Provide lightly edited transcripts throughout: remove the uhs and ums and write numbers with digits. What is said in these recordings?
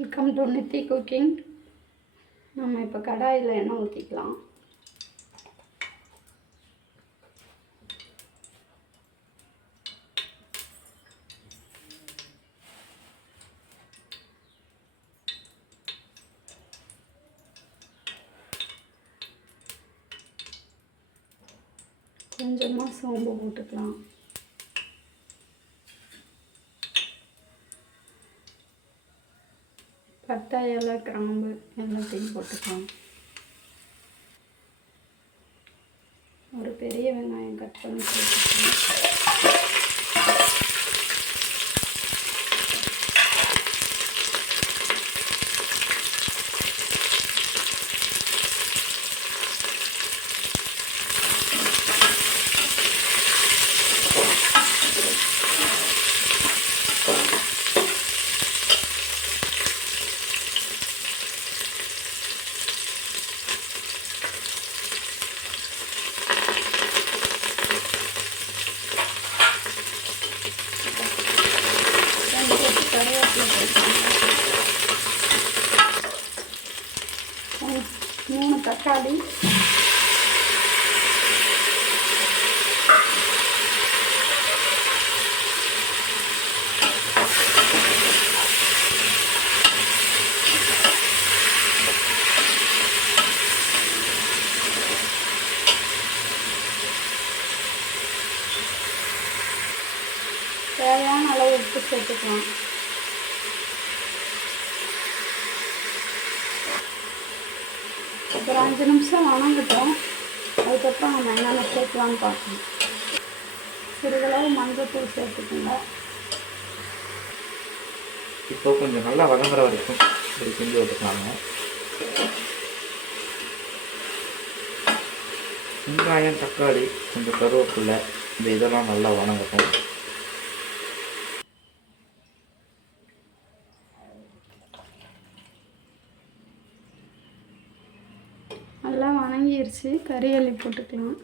Welcome to NITI cooking. நம்ம இப்போ கடாயில் எண்ணெய் ஊற்றிக்கலாம். கொஞ்சமாக சோம்பு போட்டுக்கலாம். பட்டை, இலை, கிராம்பு எல்லாத்தையும் போட்டுக்கலாம். ஒரு பெரிய வெங்காயம் கட் பண்ணி போட்டுக்கலாம். மூணு தக்காளி, தேவையான அளவு உப்பு சேர்த்துக்கலாம். ஒரு 5 நிமிஷம் வணங்கட்டும். அதுக்கப்புறம் நம்ம என்னென்ன சேர்க்கலான்னு பார்க்கணும். சிறிதளவு மஞ்சள் சேர்த்துக்கோங்க. இப்போ கொஞ்சம் நல்லா வதங்குற வரைக்கும் இப்படி செஞ்சு விட்டுக்கலாங்க. வெங்காயம், தக்காளி, கொஞ்சம் கருவேப்பிலை, இந்த இதெல்லாம் நல்லா வணங்கட்டும். நல்லா வணங்கிருச்சு. கறி அள்ளி போட்டுக்கலாம்.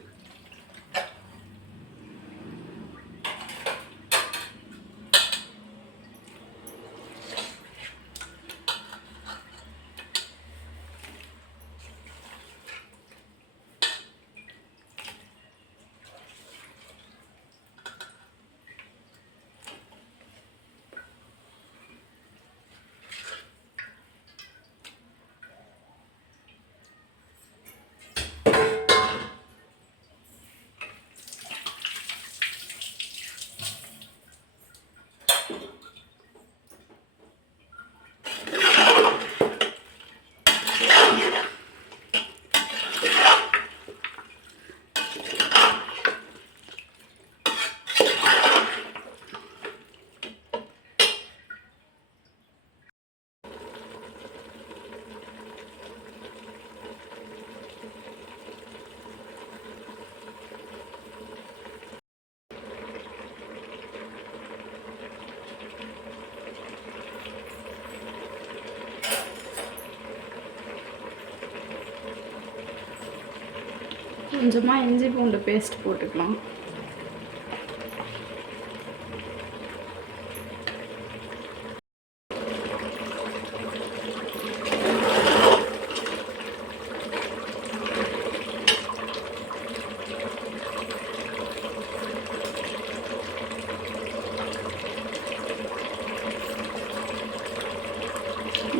கொஞ்சமாக இஞ்சி பூண்டு பேஸ்ட் போட்டுக்கலாம்.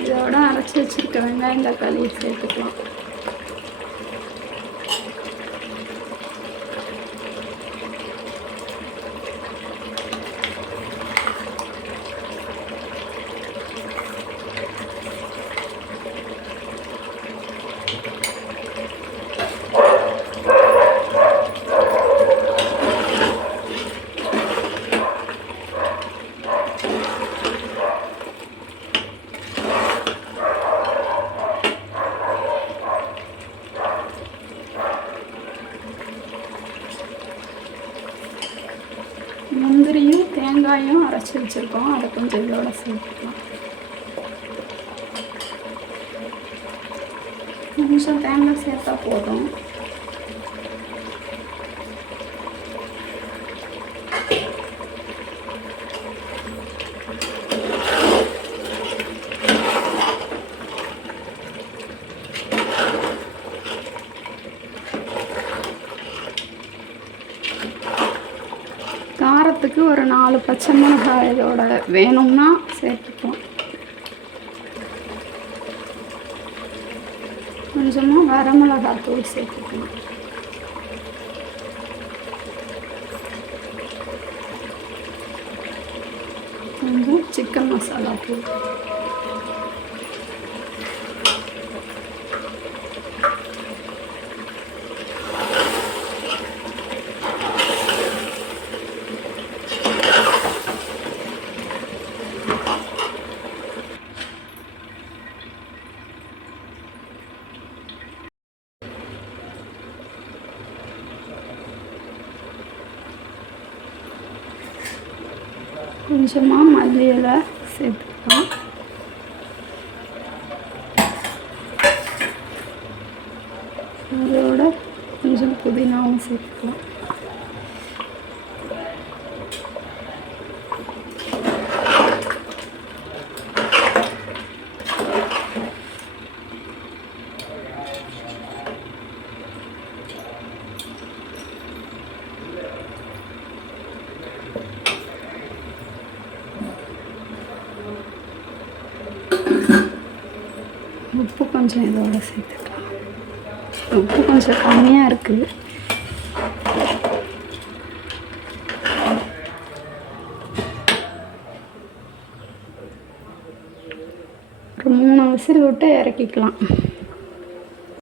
இதோட அரைச்சி வச்சுருக்க வெங்காயம், தக்காளி சேர்த்துக்கலாம். முந்திரியும் தேங்காயும் அரைச்சி வச்சுருக்கோம். அதை கொஞ்சம் இதோட சேர்த்துக்கலாம். கொஞ்சம் தேங்காய் சேர்த்தா போதும். 4 பச்சை மிளகாய் இதோட வேணும்னா சேர்த்துக்கலாம். கொஞ்சமாக வரமிளகாய் தூள் சேர்த்துக்கலாம். கொஞ்சம் சிக்கன் மசாலா தூள். கொஞ்சமாக மல்லி இலை சேர்த்துக்கலாம். அதோட கொஞ்சம் புதினாவும் சேர்த்துக்கலாம். உப்பு கொஞ்சம் இதோட சேர்த்துக்கலாம். உப்பு கொஞ்சம் கம்மியாக இருக்குது. ஒரு 3 விசில் விட்டு இறக்கிக்கலாம்.